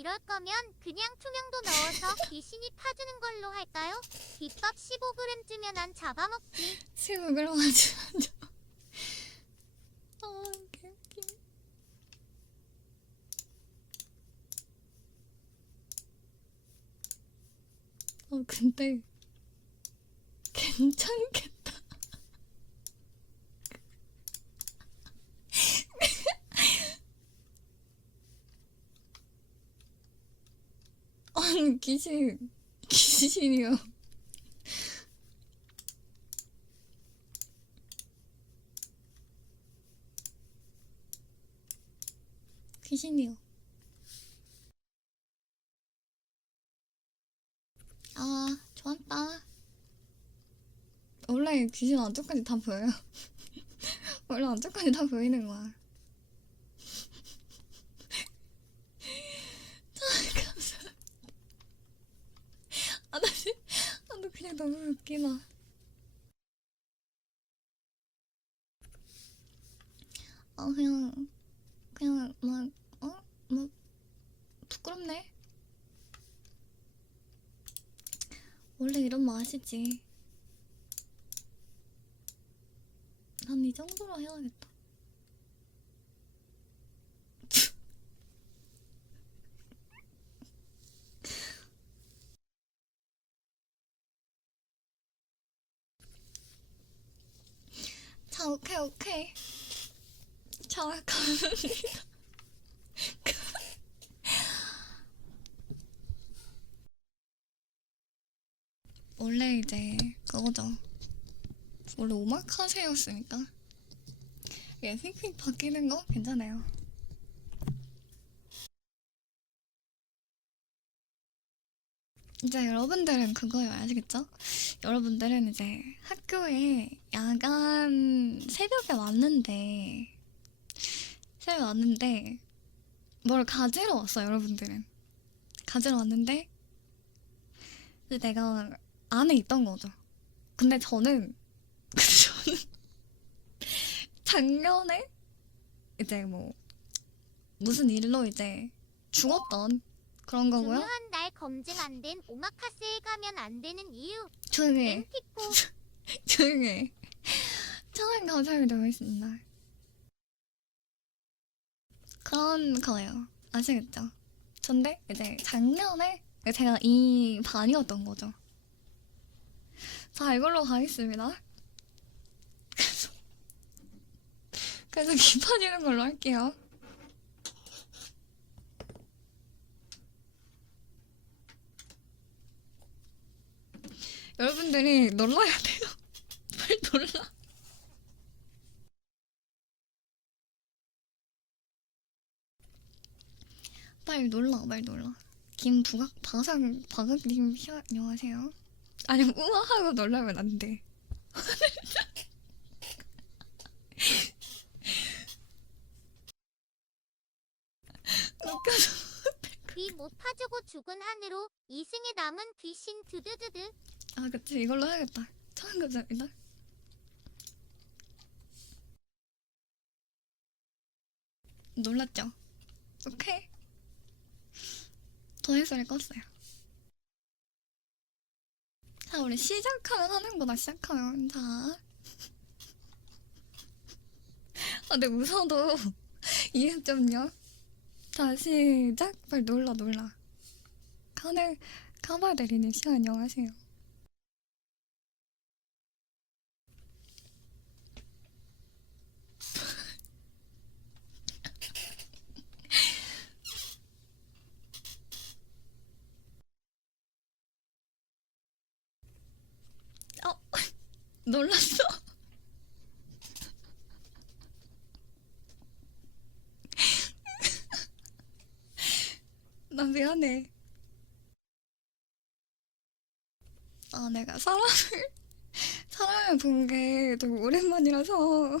이럴 거면 그냥 투명도 넣어서 귀신이 파주는 걸로 할까요? 비법 15g 주면 안 잡아먹지. 15g 하지 마. 아, 개웃기. 근데 괜찮겠다. 아니 귀신이요. 귀신이요. 아, 좋았다. 원래 귀신 안쪽까지 다 보여요. 원래 안쪽까지 다 보이는 거야. 감사합니다. 나 그냥 너무 웃기나. 그냥 막 부끄럽네. 원래 이런 맛이지. 난 이 정도로 해야겠다. 자, 오케이. 자, 감사합니다. 원래 이제 그거죠. 원래 오마카세였으니까. 예, 휙휙 바뀌는 거 괜찮아요. 이제 여러분들은 그거예요, 아시겠죠? 여러분들은 이제 학교에 야간 새벽에 왔는데 뭘 가지러 왔어. 여러분들은 가지러 왔는데 내가 안에 있던 거죠. 근데 저는 작년에 이제 뭐 무슨 일로 이제 죽었던 그런 거고요. 중요한 날 검증 안 된 오마카세에 가면 안 되는 이유. 조용히 해. 멘티포. 조용히 해. 천원 감사드리겠습니다. 그런 거예요. 아시겠죠? 근데 이제 작년에 제가 이 반이었던 거죠. 자, 이걸로 가겠습니다. 그래서 깊어지는 걸로 할게요. 여러분들이 놀라야 돼요. 빨리 놀라. 빨리 놀라. 바각님, 안녕하세요. 아니, 우아하고 놀라면 안 돼. 웃겨서. 귀 못 파주고 죽은 한으로 2승에 남은 귀신 드드드드. 아, 그치. 이걸로 해야겠다. 천원 감사합니다. 놀랐죠? 오케이. 더해소리 껐어요. 자, 우리 시작하면 하는 거다. 시작하면. 자. 근데 웃어도 이해 좀요. 자, 시작. 빨리 놀라. 카바데리님 씨 안녕하세요. 놀랐어? 나 미안해. 내가 사람을 본 게 되게 오랜만이라서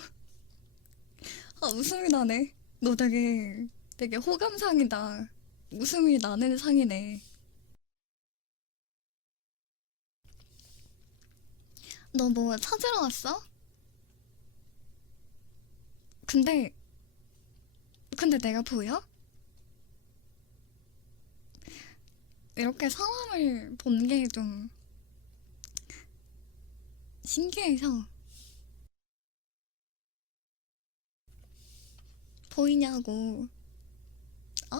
웃음이 나네. 너 되게 호감상이다. 웃음이 나는 상이네. 너 뭐 찾으러 왔어? 근데 내가 보여? 이렇게 사람을 본 게 좀 신기해서. 보이냐고. 어?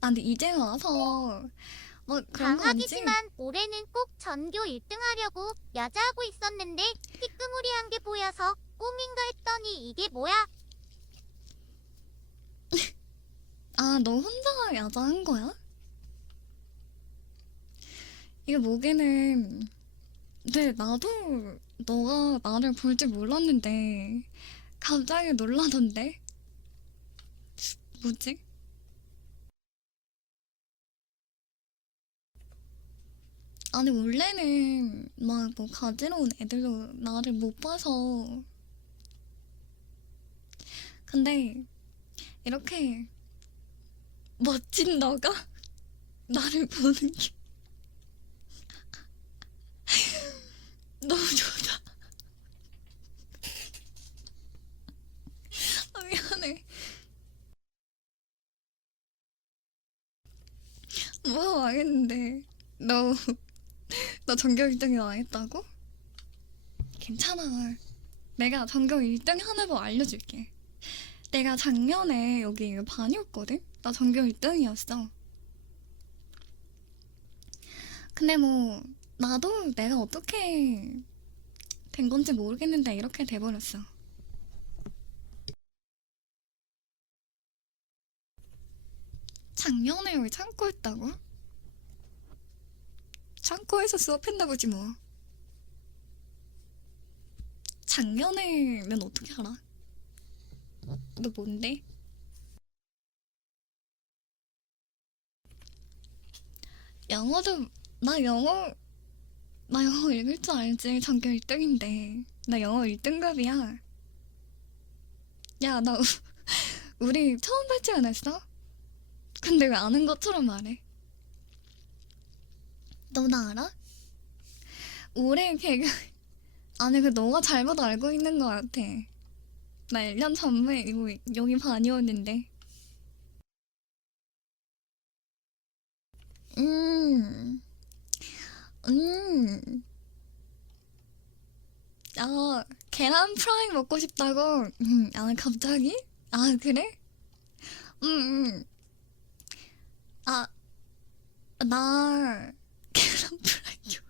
아, 근데 이제 와서 뭐 그런 거 아니지? 방학이지만 올해는 꼭 전교 1등 하려고 야자하고 있었는데 띠끄무리한 게 보여서 꿈인가 했더니 이게 뭐야? 아, 너 혼자 야자한 거야? 이게 뭐게는. 근데 나도 너가 나를 볼 줄 몰랐는데 갑자기 놀라던데? 뭐지? 아니, 원래는 막 뭐 가지러 온 애들로 나를 못 봐서. 근데 이렇게 멋진 너가 나를 보는 게 너무 좋다. 아, 미안해. 뭐가 망했는데. 너 전교 1등이 망했다고? 괜찮아. 내가 전교 1등 하는 법 알려줄게. 내가 작년에 여기 반이었거든? 나 전교 1등이었어. 근데 뭐, 나도 내가 어떻게 된 건지 모르겠는데 이렇게 돼버렸어. 작년에 여기 창고했다고? 창고에서 수업했나 보지 뭐. 작년에면 어떻게 알아? 너 뭔데? 영어도, 나 영어, 나 영어 읽을 줄 알지. 전교 1등인데. 나 영어 1등급이야. 야, 나 우리 처음 뵙지 않았어? 근데 왜 아는 것처럼 말해? 너 나 알아? 올해 개그. 아니, 그 너가 잘못 알고 있는 것 같아. 나 1년 전에 이거 여기 반이었는데. 음, 음. 아, 계란 프라이 먹고 싶다고? 아, 갑자기? 아, 그래? 음. 아, 나 계란 프라이 좋아.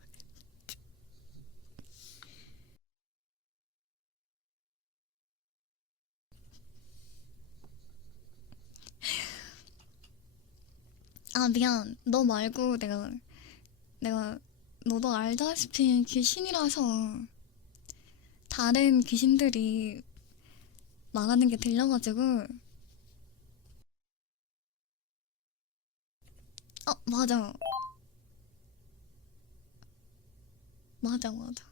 아, 미안. 너 말고 내가, 너도 알다시피 귀신이라서 다른 귀신들이 말하는 게 들려가지고. 맞아. 맞아, 맞아.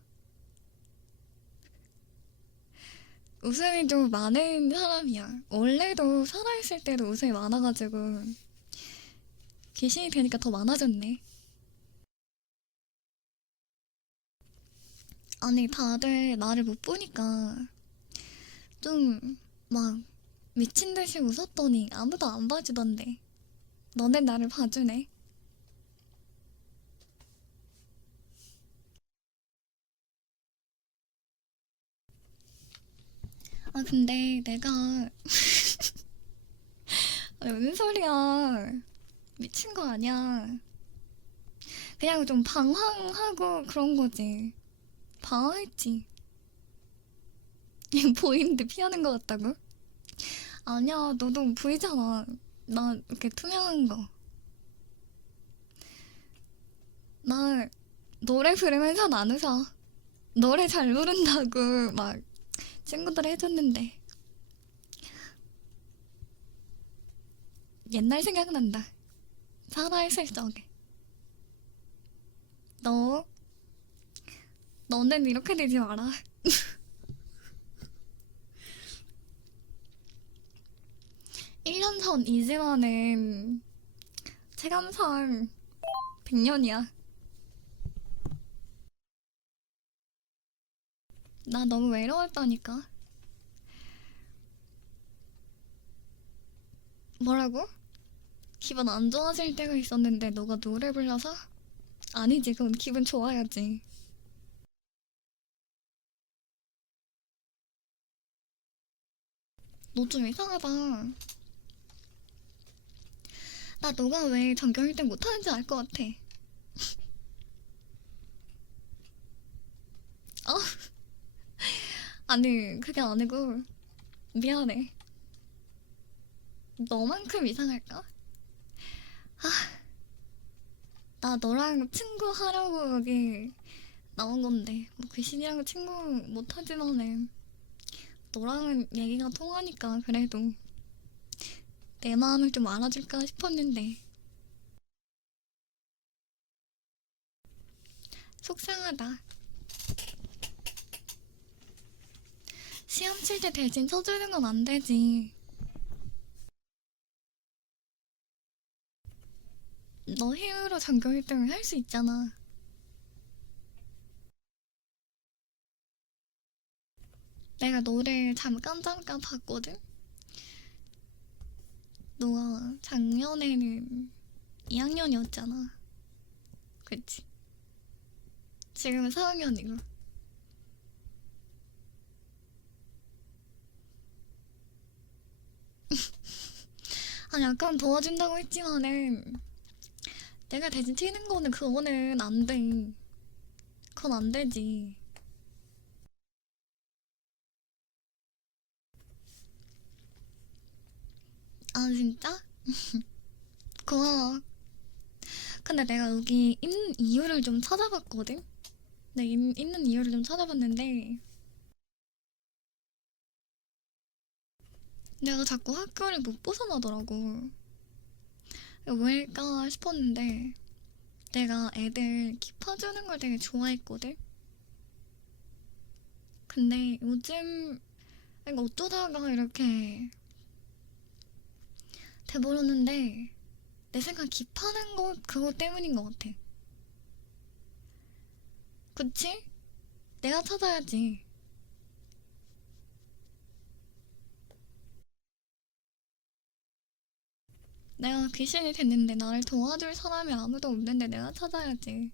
웃음이 좀 많은 사람이야. 원래도 살아있을 때도 웃음이 많아가지고 귀신이 되니까 더 많아졌네. 아니, 다들 나를 못 보니까 좀 막 미친 듯이 웃었더니 아무도 안 봐주던데. 너네 나를 봐주네. 아, 근데 내가 무슨 소리야. 미친 거 아니야. 그냥 좀 방황하고 그런 거지. 방황했지. 보이는데 피하는 거 같다고? 아니야, 너도 보이잖아. 나 이렇게 투명한 거. 나 노래 부르면서 안 웃어. 노래 잘 부른다고 막 친구들 해줬는데. 옛날 생각난다. 살아있을 적에. 너, 너는 이렇게 되지 마라. 1년 전 이지만은 체감상 100년이야. 나 너무 외로웠다니까. 뭐라고? 기분 안 좋아질 때가 있었는데 너가 노래 불러서? 아니지, 그건 기분 좋아야지. 너 좀 이상하다. 나 너가 왜 전교 1등 못하는지 알 것 같아. 어? 아니, 그게 아니고 미안해. 너만큼 이상할까? 나 너랑 친구 하려고 여기 나온 건데 뭐 귀신이랑 친구 못하지만은 너랑은 얘기가 통하니까 그래도 내 마음을 좀 알아줄까 싶었는데 속상하다. 시험 칠 때 대신 쳐주는 건 안 되지. 너 힘으로 전교 1등을 할 수 있잖아. 내가 너를 잠깐 봤거든? 너가 작년에는 2학년이었잖아. 그치? 지금은 4학년이고. 아니, 약간 도와준다고 했지만은 내가 대신 튀는 거는 그거는 안 돼. 그건 안 되지. 아, 진짜? 고마워. 근데 내가 여기 있는 이유를 좀 찾아봤거든? 있는 이유를 좀 찾아봤는데 내가 자꾸 학교를 못 벗어나더라고. 왜일까 싶었는데 내가 애들 키 파주는 걸 되게 좋아했거든? 근데 요즘 그러니까 어쩌다가 이렇게 돼버렸는데 내 생각 기 파는 거 그거 때문인 것 같아. 그치? 내가 찾아야지. 내가 귀신이 됐는데 나를 도와줄 사람이 아무도 없는데 내가 찾아야지.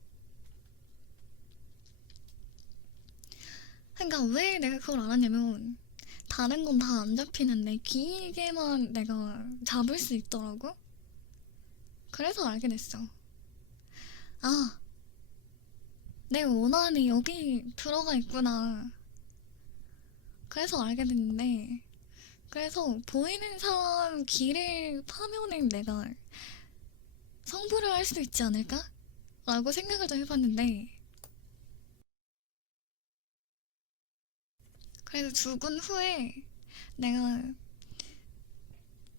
그러니까 왜 내가 그걸 알았냐면 다른 건 다 안 잡히는데 기계만 내가 잡을 수 있더라고. 그래서 알게 됐어. 아, 내 원한이 여기 들어가 있구나. 그래서 알게 됐는데 그래서 보이는 사람 길을 파면은 내가 성불을 할 수도 있지 않을까? 라고 생각을 좀 해봤는데 그래서 죽은 후에 내가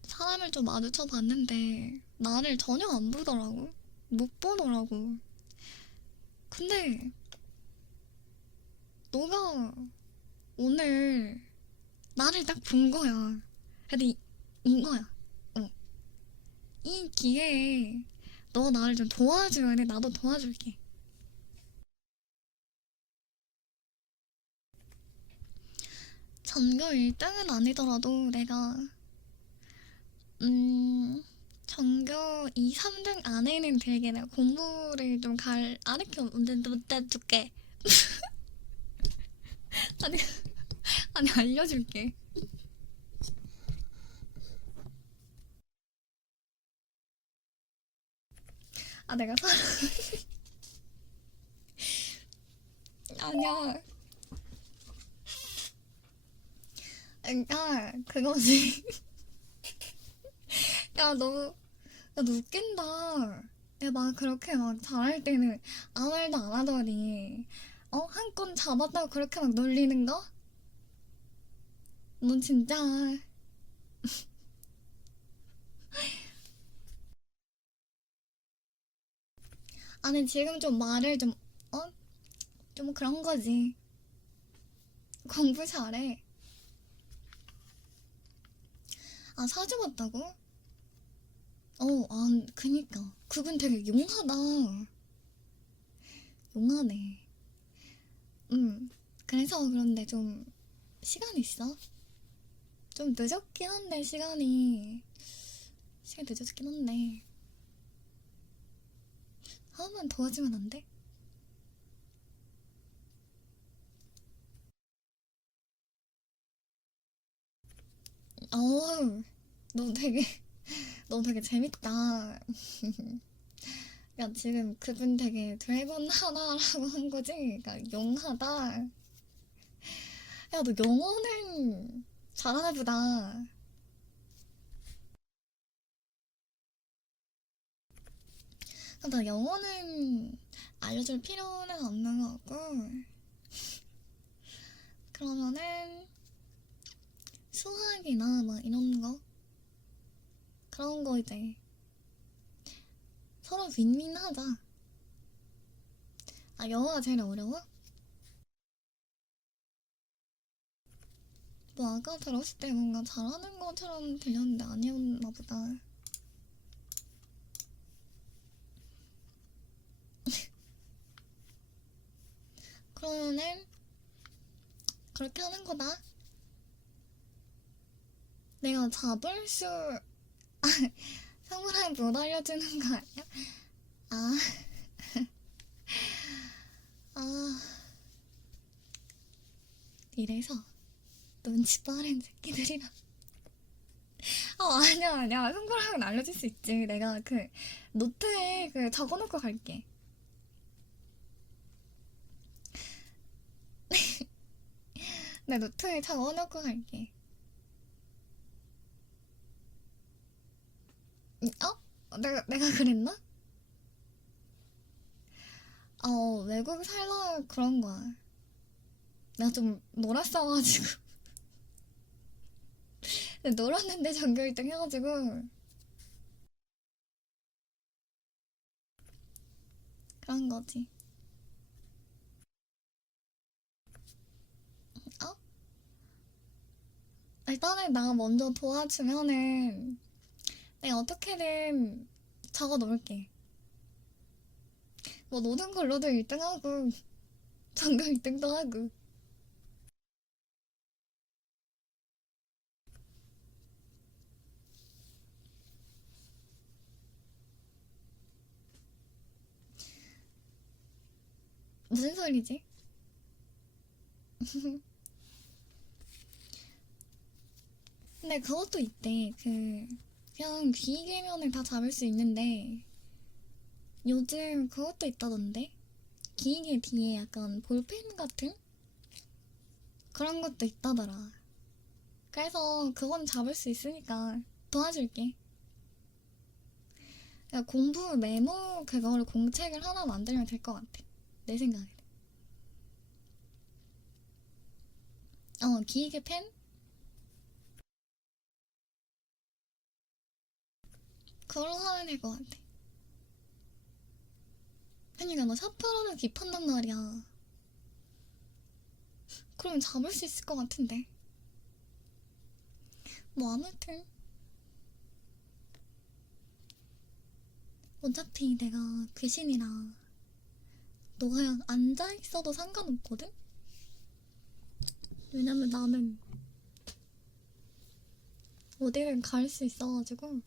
사람을 좀 마주쳐 봤는데 나를 전혀 안 보더라고. 못 보더라고. 근데 너가 오늘 나를 딱 본 거야. 근데 거야. 어. 이 기회에 너 나를 좀 도와줘야 돼. 나도 도와줄게. 전교 1등은 아니더라도 내가 전교 2, 3등 안에는 되게 내가 공부를 좀 가르쳐 못 줄게. 아니 아니 알려줄게. 아 내가 아니야. 그러니까 그거지. 야 너 야, 너 웃긴다. 내가 막 그렇게 막 잘할 때는 아무 말도 안 하더니 한 건 잡았다고 그렇게 막 놀리는 거? 넌 진짜 아니 지금 좀 말을 좀 어? 좀 그런 거지. 공부 잘해. 아 사주 봤다고? 그니까 그분 되게 용하다. 용하네. 그래서 그런데 좀 시간 있어? 좀 늦었긴 한데 시간 늦었긴 한데 조금만 도와주면 안 돼? 어우, 너 되게, 너 되게 재밌다. 야, 지금 그분 되게 드래곤 하나라고 한 거지? 그러니까 용하다. 야, 너 영어는 잘하나 보다. 나 영어는 알려줄 필요는 없는 것 같고, 그러면은 수학이나 막 이런 거? 그런 거 이제 서로 윈윈하자. 아, 영어가 제일 어려워? 너 아까 들었을 때 뭔가 잘하는 것처럼 들렸는데 아니었나 보다. 그러면은 그렇게 하는 거다. 내가 잡을 수 상무랑 못 알려주는 거 아니야? 아, 아, 이래서 눈치 빠른 새끼들이라. 아니야, 아니야. 손가락은 알려줄 수 있지. 내가 그 노트에 그 적어놓고 갈게. 내 노트에 적어놓고 갈게. 내가 그랬나? 외국 살라 그런 거야. 내가 좀 놀았어가지고. 놀았는데 전교 1등 해가지고. 그런 거지. 어? 일단은 나 먼저 도와주면은 내가 어떻게든 적어 놓을게. 뭐 노는 걸로도 1등 하고, 전교 1등도 하고. 무슨 소리지? 근데 그것도 있대. 그냥 비계면을 다 잡을 수 있는데, 요즘 그것도 있다던데? 기계 뒤에 약간 볼펜 같은? 그런 것도 있다더라. 그래서 그건 잡을 수 있으니까 도와줄게. 야, 공부 메모 그거를 공책을 하나 만들면 될 것 같아. 내 생각에. 기계 펜? 그걸로 하면 될 것 같아. 그니까 너 샤프로는 기판단 말이야. 그럼 잡을 수 있을 것 같은데. 뭐 아무튼 어차피 내가 귀신이라 너 그냥 앉아있어도 상관없거든? 왜냐면 나는 어디를 갈 수 있어가지고.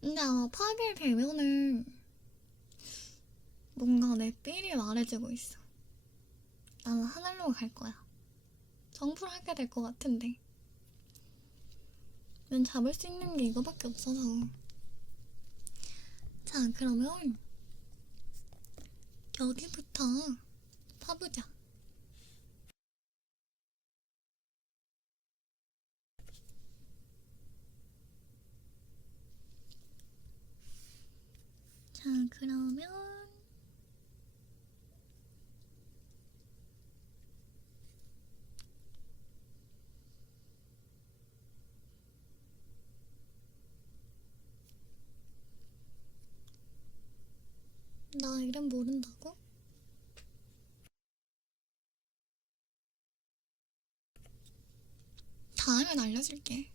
근데 아마 파괴 되면은 뭔가 내 삘이 말해주고 있어. 나는 하늘로 갈 거야. 정부를 하게 될 것 같은데. 난 잡을 수 있는 게 이거밖에 없어서. 자, 그러면 여기부터 파보자. 자, 그러면 나 이름 모른다고? 다음엔 알려줄게.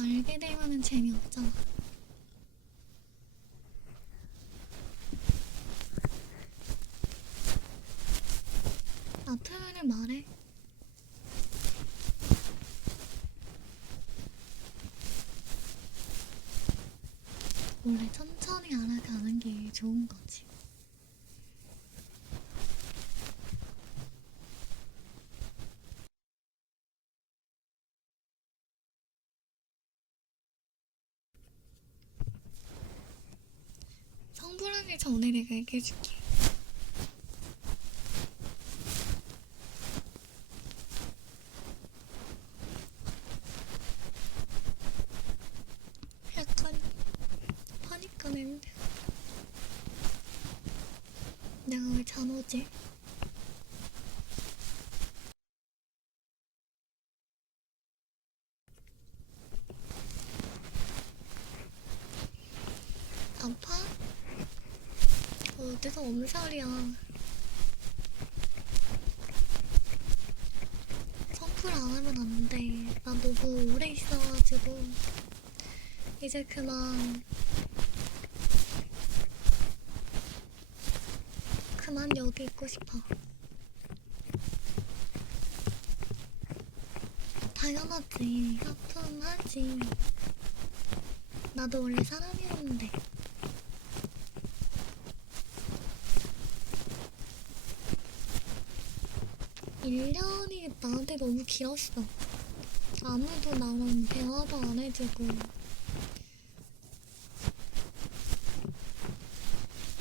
알게 되면은 재미없잖아. 나트를 말해. 원래 천천히 알아가는 게 좋은 거지. 성불하기 전에 내가 얘기해줄게. 약간 파니까 낸데 내가 왜 잠 오지? 아파? 어디서 엄살이야. 성풀 안 하면 안 돼. 나 너무 오래 있어가지고 이제 그만 여기 있고 싶어. 당연하지. 하품하지. 나도 원래 사람이었는데. 1년이 나한테 너무 길었어. 아무도 나랑 대화도 안 해주고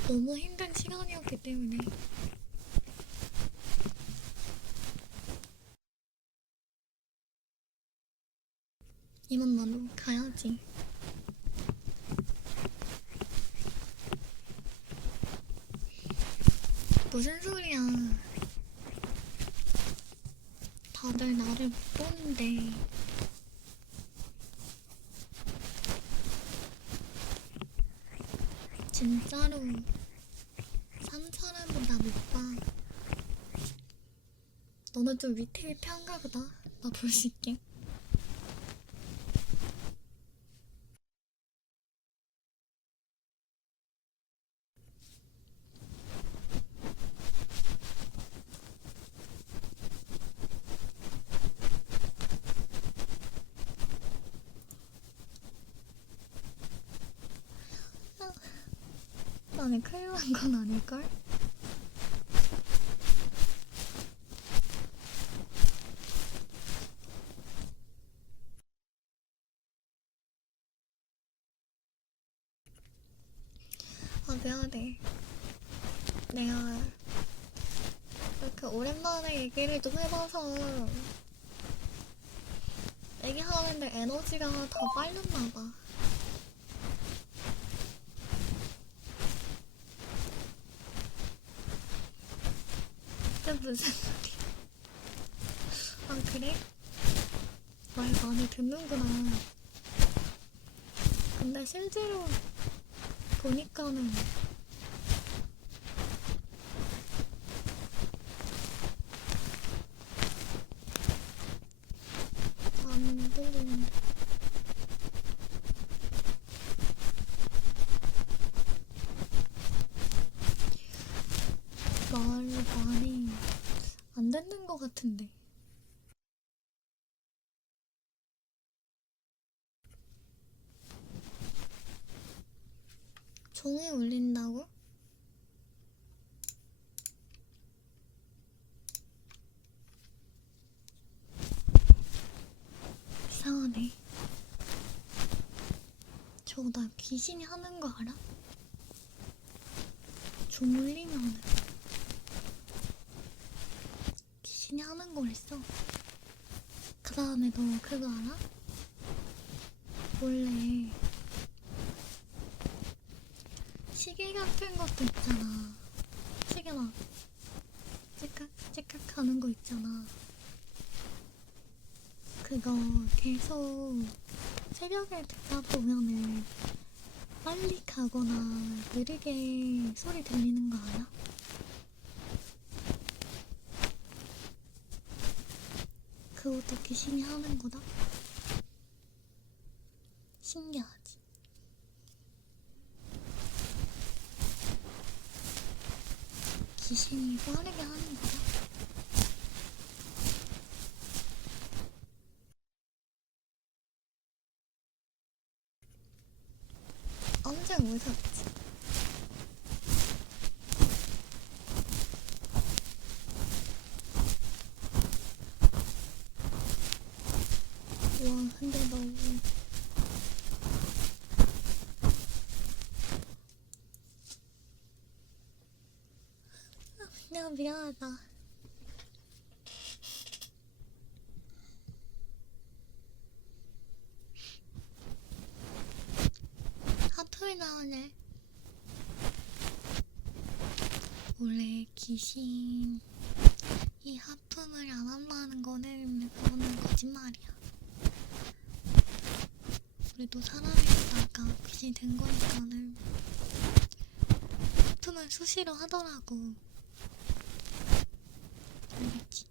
너무 힘든 시간이었기 때문에. 이만 나도 가야지. 무슨 소리야. 다들 나를 못 보는데. 진짜로 산 사람은 나 못 봐. 너는 좀 위태위태한가 보다. 나 볼 수 있게. 나는 큰일 난 건 아닐걸? 아, 미안해. 내가 이렇게 오랜만에 얘기를 좀 해봐서 얘기하는데 에너지가 더 빨렸나봐. 그게 무슨 소리야. 아, 그래? 말 많이 듣는구나. 근데 실제로 보니까는 안 들리는데. 말을 많이 안 듣는 것 같은데. 종이 울린다고? 이상하네. 저거 나 귀신이 하는 거 알아? 종 울리면 귀신이 하는 거랬어. 그 다음에 너 그거 알아? 원래 시계 같은 것도 있잖아. 시계 막 찌깍 찌깍 하는 거 있잖아. 그거 계속 새벽에 듣다 보면은 빨리 가거나 느리게 소리 들리는 거 알아? 그것도 귀신이 하는 거다? 귀신이 빠르게 하는 거야? 언제 오셨지? 와, 근데 너무 그냥 미안하다. 하품이 나오네. 원래 귀신이 하품을 안 한다는 거는 그거는 거짓말이야. 우리도 사람이었다가 귀신이 된 거니까는 하품을 수시로 하더라고. 알겠지?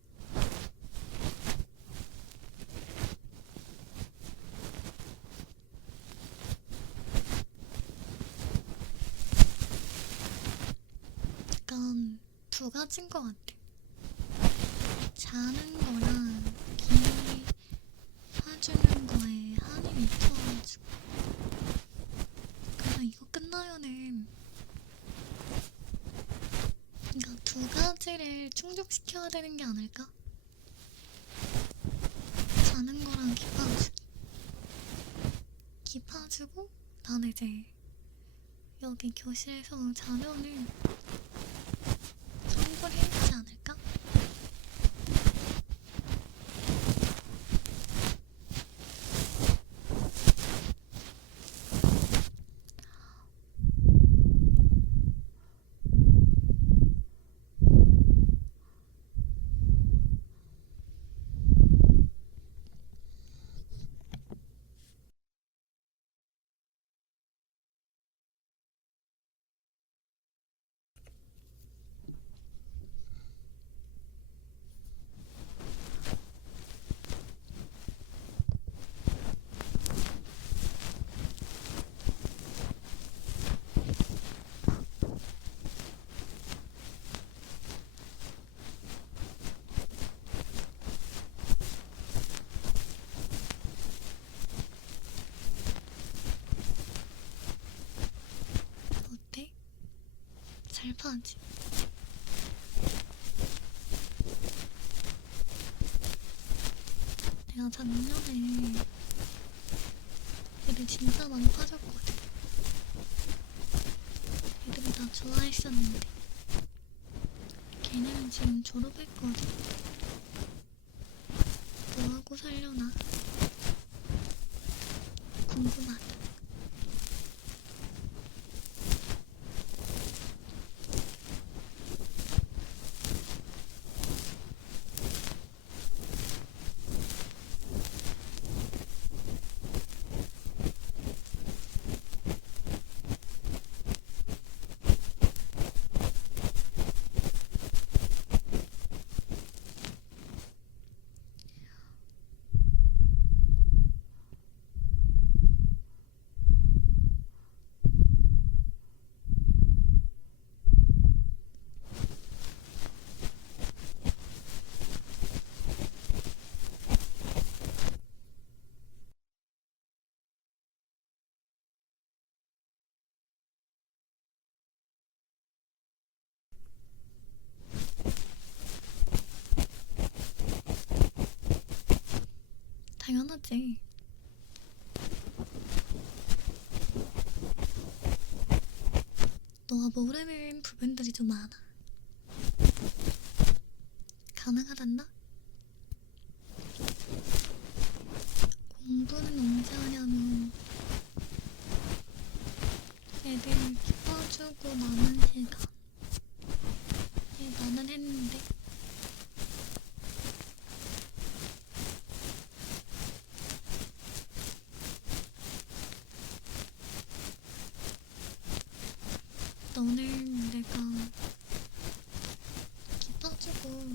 약간 두 가지인 것 같아. 자는 거랑 귀 파주는 거에 한이 미쳐가지고. 그래서 이거 끝나면은 그러니까 두 가지를 충족시켜야 되는 게 아닐까? 자는 거랑 귀 파주기. 귀 파주고 나는 이제 여기 교실에서 자면은 성불해야지 않을까? 어때? 잘 파지? 내가 작년에 애들 진짜 많이 파졌거든. 애들이 나 좋아했었는데 걔네는 지금 졸업했거든. 뭐하고 살려나 궁금하다. 당연하지. 너가 모르는 부분들이 좀 많아. 가능하단다? 공부는 언제 하냐면 애들 키워주고 남은 시간. 나는 했는데 너는 내가 기뻐주고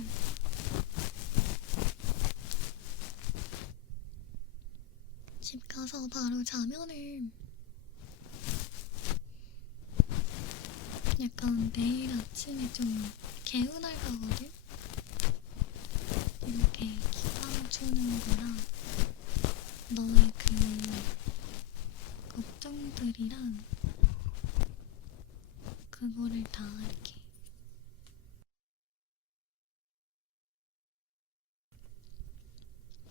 집 가서 바로 자면은 약간 내일 아침에 좀 개운할 거거든? 이렇게 기상 주는 거랑 너의 그 걱정들이랑 그거를 다 이렇게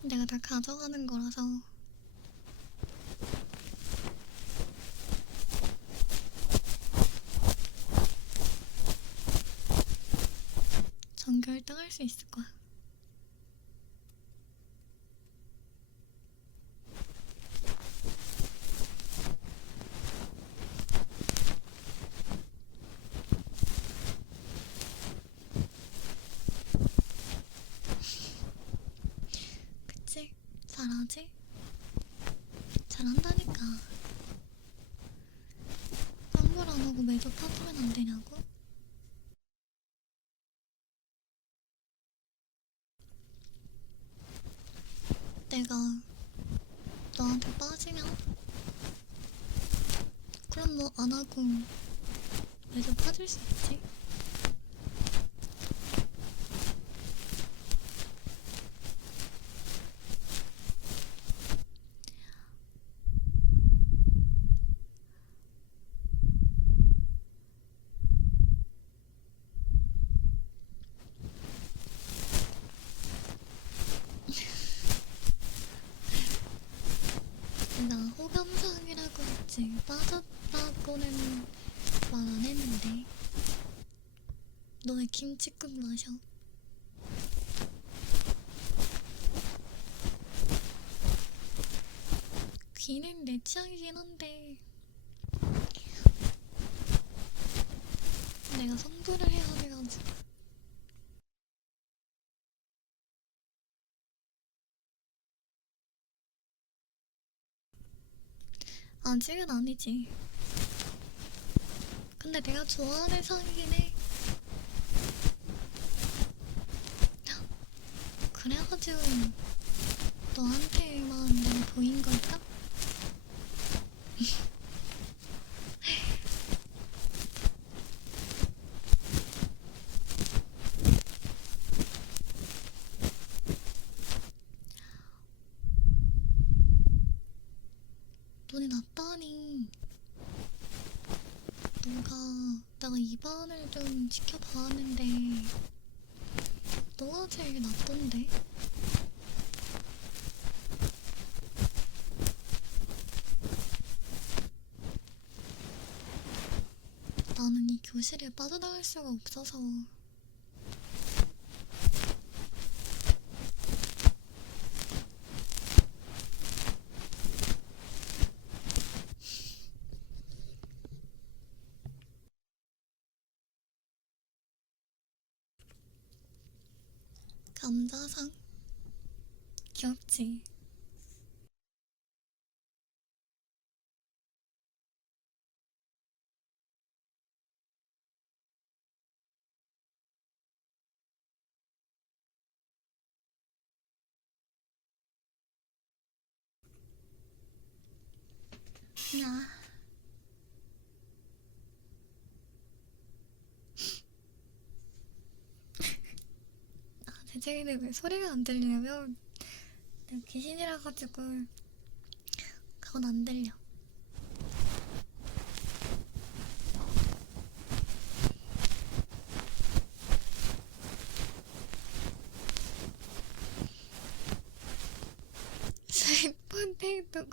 내가 다 가져가는 거라서 전교 1등 할 수 있을 거야. 그치? 잘하지? 잘한다니까. 깜물 안 하고 매주 파보면 안 되냐고? 내가 너한테 빠지면 그럼 뭐 안 하고 매주 빠질 수 있지? 나 호감상이라고 했지 빠졌다고는 말 안 했는데 너 왜 김치국 마셔? 귀는 내 취향이긴 한데 내가 성불을 해야 돼가지고 아직은 아니지. 근데 내가 좋아하는 상이긴 해. 그래가지고 너한테만 내가 보인 걸까? 눈이 났다니. 내가 입안을 좀 지켜봤는데 너가 제일 낫던데? 나는 이 교실에 빠져나갈 수가 없어서 감자상? 귀엽지? 나 대체기는 왜 소리가 안 들리냐면 내가 귀신이라 가지고 그건 안 들려. 스윗포테이토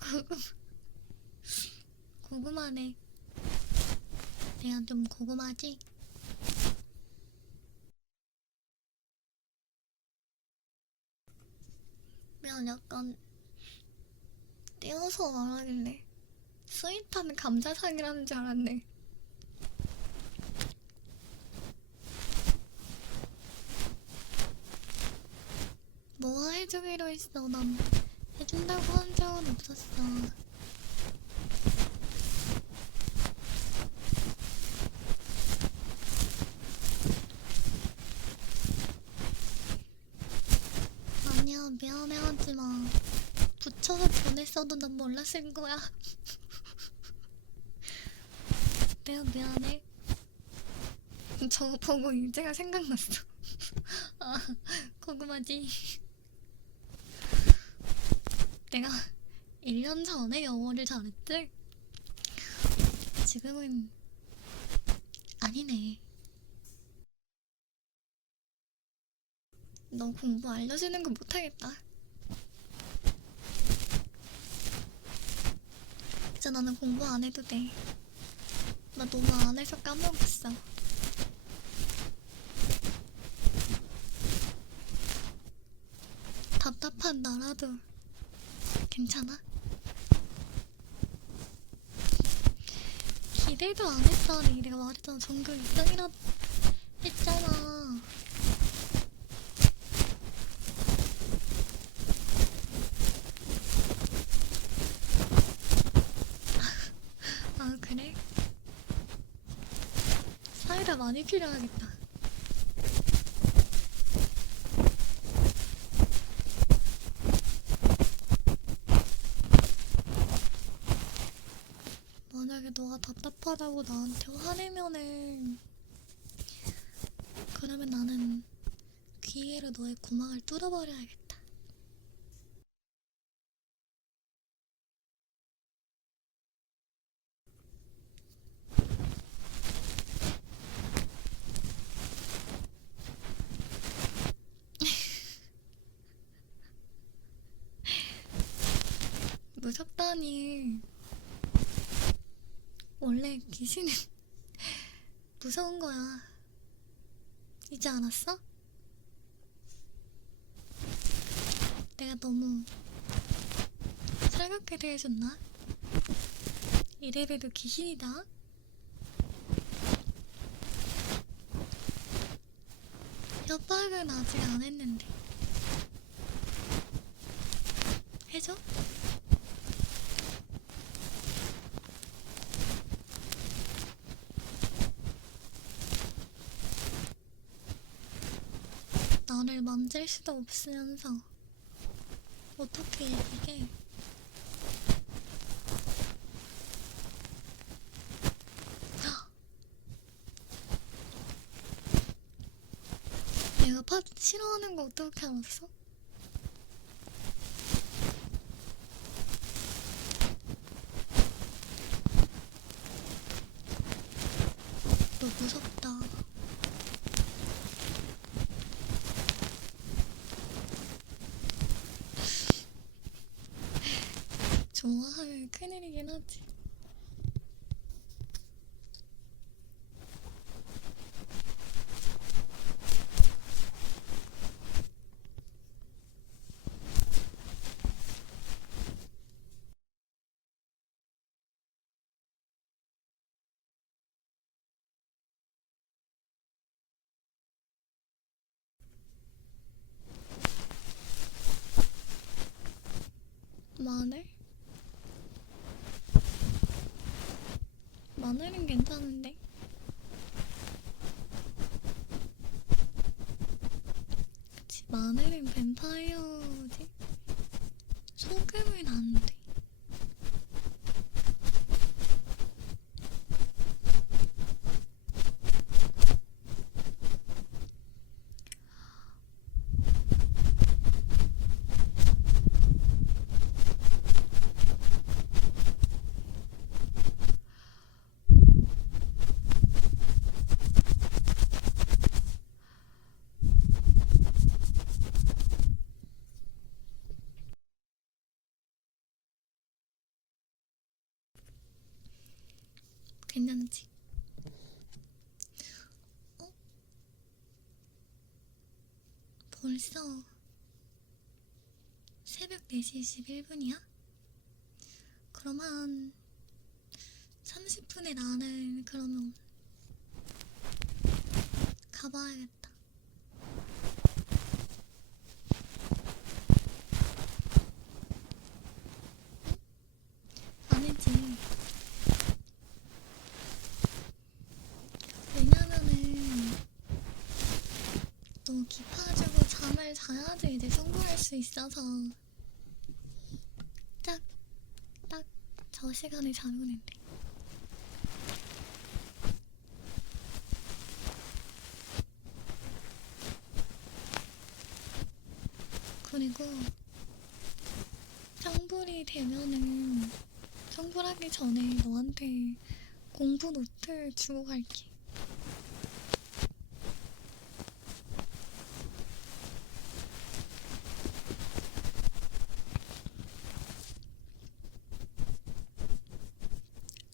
고구마네. 내가 좀 고구마지? 미안 약간 띄어서 말하길래 스윗한 감자상이라는 줄 알았네. 뭐 해주기로 했어. 난 해준다고 한 적은 없었어. 아니야 미안해하지마. 붙여서 보냈어도 난 몰랐을 거야. 내가 미안해. 저거 보고 이제가 생각났어. 아, 궁금하지? 내가 1년 전에 영어를 잘했지? 지금은 아니네. 너 공부 알려주는 거 못하겠다. 이제 나는 공부 안 해도 돼. 나 너무 안 해서 까먹었어. 답답한 나라도 괜찮아? 기대도 안 했다니. 내가 말했잖아. 전교 1등이라 했잖아. 아 그래? 사이다 많이 필요하겠다. 만약에 너가 답답하다고 나한테 화내면은 그러면 나는 기회로 너의 고막을 뚫어버려야겠다. 무섭다니. 원래 귀신은 무서운 거야. 이제 알았어? 내가 너무 살갑게 대해줬나? 이래봬도 귀신이다. 협박은 아직 안 했는데 해줘? 나를 만질 수도 없으면서 어떻게 이게 내가 팥 싫어하는 거 어떻게 알았어? 너 무섭다. 좋아하면 큰일이긴 하지. 마늘? 마늘은 괜찮은데? 그치, 마늘은 뱀파이어지? 소금은 안 돼. 괜찮지? 어? 벌써 새벽 4시 21분이야? 그럼 한 30분에 나는 그러면 가봐야겠다. 아니지. 왜냐면은 너 기파주고 잠을 자야지 이제 성공할 수 있어서 딱 저 시간에 자는 데 그리고 성불이 되면은 성불하기 전에 너한테 공부 노트 주고 갈게.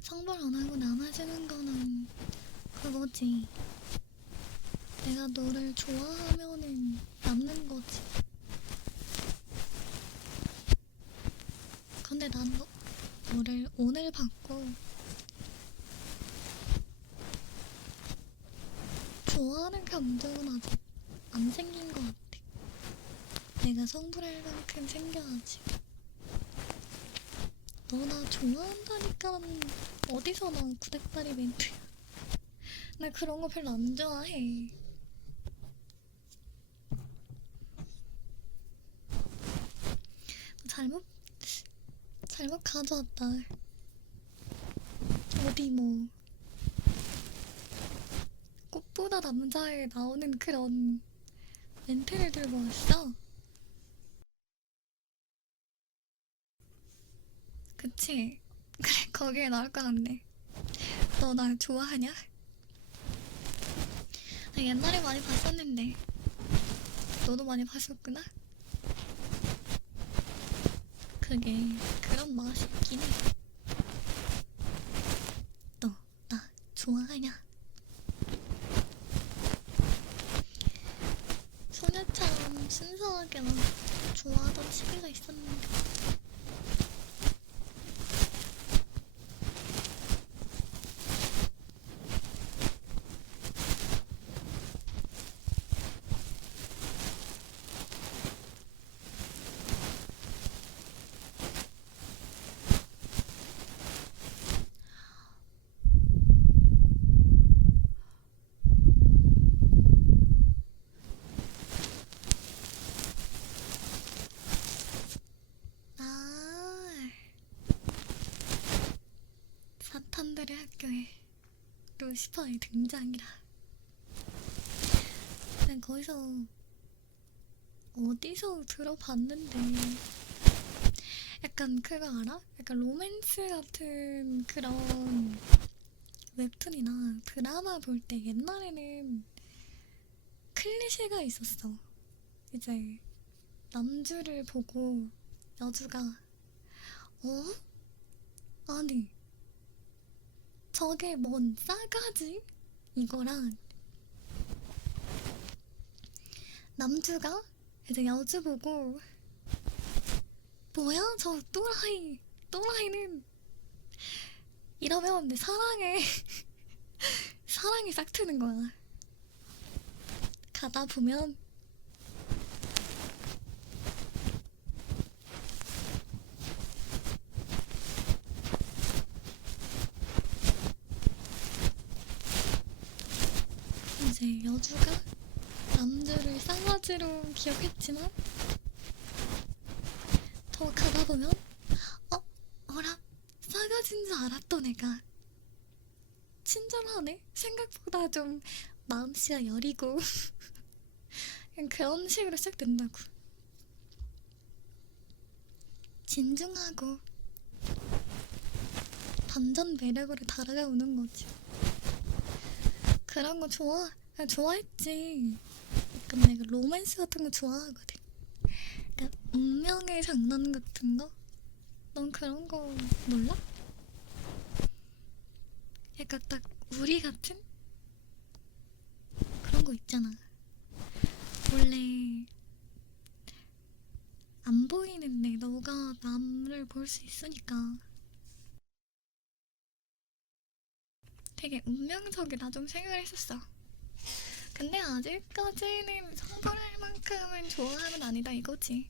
성불 안 하고 남아주는 거는 그거지. 내가 너를 좋아하면은 남는 거지. 근데 난 너를 오늘 받고 좋아하는 감정은 아직 안 생긴 것 같아. 내가 성불할 만큼 생겨야지. 너 나 좋아한다니까 어디서 나온 구닥다리 멘트야. 나 그런 거 별로 안 좋아해. 잘못 가져왔다. 어디 뭐 꽃보다 남자에 나오는 그런 멘트를 들고 왔어? 그치? 그래, 거기에 나올 것 같네. 너 나 좋아하냐? 나 옛날에 많이 봤었는데 너도 많이 봤었구나? 그게 그런 맛이 있긴 해. 너 나 좋아하냐? 소녀처럼 순수하게 막 좋아하던 시기가 있었는데 아, 사탄들의 학교에 루시퍼의 등장이라. 난 거기서 어디서 들어봤는데 약간 그거 알아? 약간 로맨스 같은 그런 웹툰이나 드라마 볼 때 옛날에는 클리셰가 있었어. 이제 남주를 보고 여주가 어? 아니 저게 뭔 싸가지? 이거랑 남주가 이제 여주 보고 뭐야 저 또라이는 이러면 내 사랑에 싹 트는 거야. 가다 보면 이제 여주가 남주를 싸가지로 기억했지만 더 가다 보면 어라 싸가지인 줄 알았던 애가 친절하네? 생각보다 좀 마음씨가 여리고 그냥 그런 식으로 시작된다고. 진중하고 반전 매력으로 다가오는 거지. 그런 거 좋아했지. 약간 내가 로맨스 같은 거 좋아하거든. 약간 운명의 장난 같은 거? 넌 그런 거 몰라? 약간 딱 우리 같은? 그런 거 있잖아. 원래 안 보이는데 너가 남을 볼 수 있으니까 되게 운명적이다 좀 생각을 했었어. 근데 아직까지는 성불할 만큼은 좋아함은 아니다 이거지.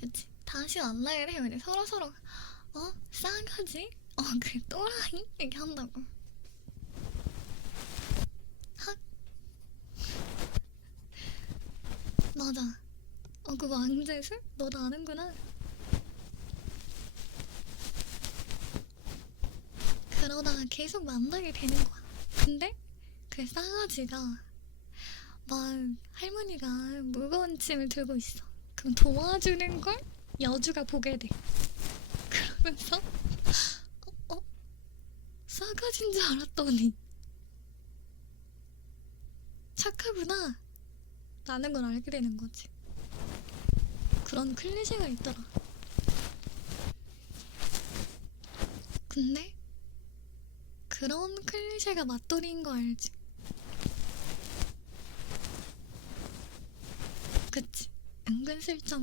그치? 다시 만나게 되면 이제 서로서로 싸가지? 그래 또라이? 이렇게 한다고. 학 맞아. 그거 왕재술? 너도 아는구나. 그러다가 계속 만나게 되는 거야. 근데 그 싸가지가 막 할머니가 무거운 짐을 들고 있어. 그럼 도와주는 걸 여주가 보게 돼. 그러면서 싸가지인 줄 알았더니 착하구나 라는 걸 알게 되는 거지. 그런 클리셰가 있더라. 근데 그런 클리셰가 맛돌이인 거 알지? 그치? 은근슬쩍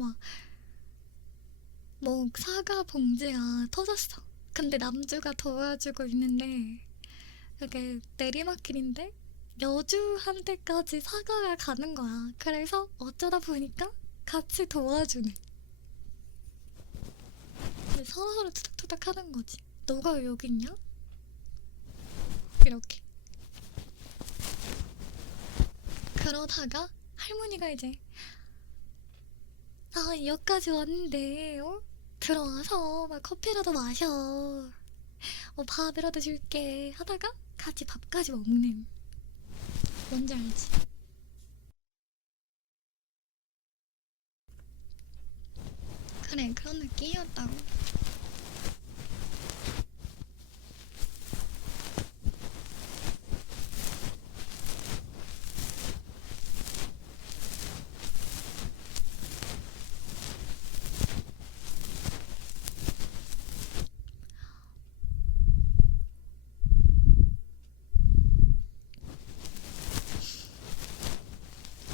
뭐 사과 봉지가 터졌어. 근데 남주가 도와주고 있는데 그게 내리막길인데 여주한테까지 사과가 가는 거야. 그래서 어쩌다 보니까 같이 도와주는. 근데 서로서로 투닥투닥 하는 거지. 너가 왜 여기 있냐? 이렇게. 그러다가 할머니가 이제 여기까지 왔는데 들어와서 막 커피라도 마셔, 밥이라도 줄게 하다가 같이 밥까지 먹는. 뭔지 알지? 그래, 그런 느낌이었다고.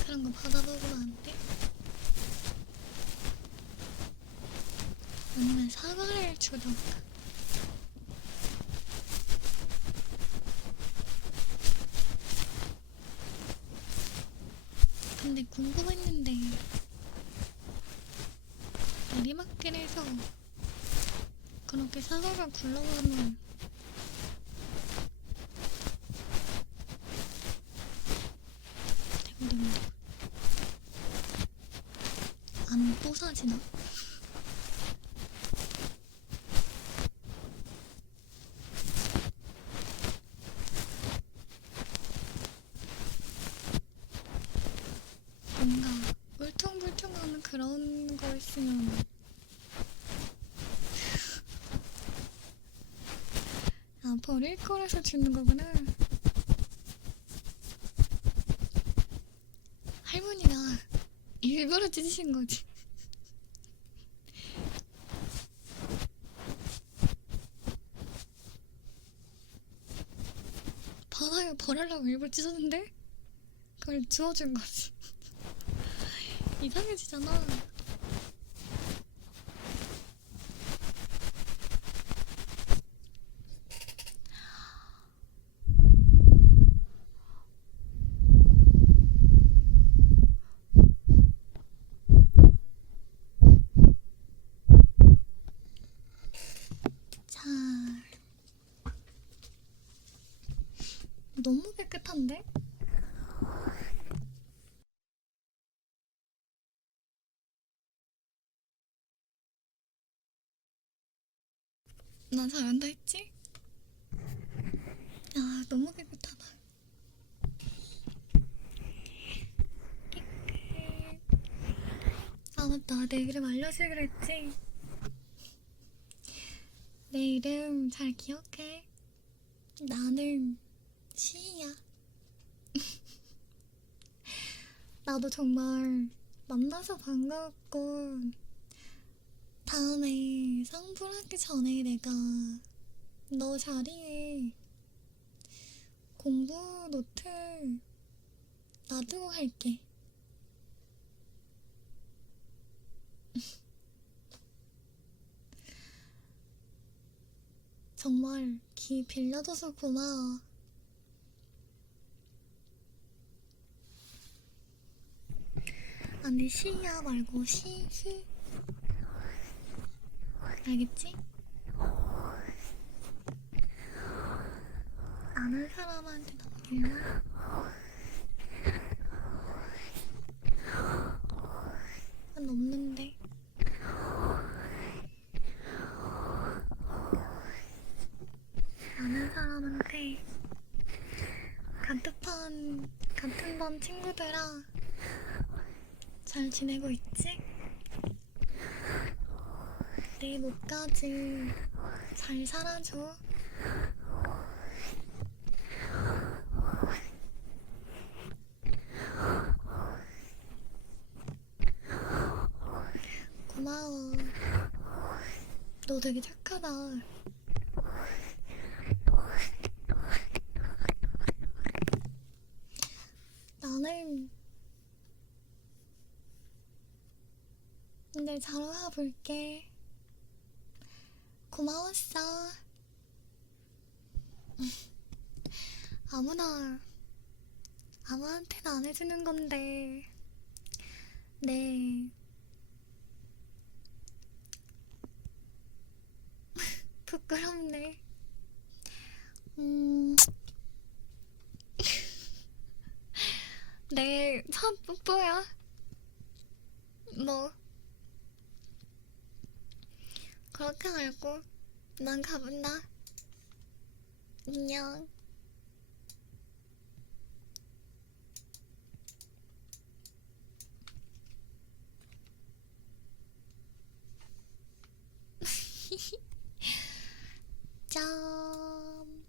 그런 거 받아보면 안 돼? 아니면 사과를 주던가. 근데 궁금했는데 내리막길에서 그렇게 사과가 굴러가면 댕댕댕 안 뽀사지나? 뭔가 울퉁불퉁한 그런 거 있으면 버릴 거라서 주는 거구나. 할머니가 일부러 찢으신 거지. 봐봐요, 버리려고 일부러 찢었는데 그걸 주워준 거지. 이상해지잖아. 자, 너무 깨끗한데? 난 잘한다 했지? 너무 깨끗하다. 맞다, 내 이름 알려주기로 했지? 내 이름 잘 기억해. 나는 시희야. 나도 정말 만나서 반가웠고, 다음에 상불하기 전에 내가 너 자리에 공부 노트 놔두고 갈게. 정말 기 빌려줘서 고마워. 아니, 시야 말고 시. 알겠지? 아는 사람한테 넘기면 없는데. 아는 사람한테 같은 반 친구들아, 잘 지내고 있지? 내일 못까지 잘 살아줘. 고마워. 너 되게 착하다. 나는 오늘 자러 가볼게. 고마웠어. 아무한테나 안 해주는 건데. 네. 부끄럽네. 내 첫 뽀뽀야. 뭐 그렇게 알고 난 가본다. 안녕. 짠.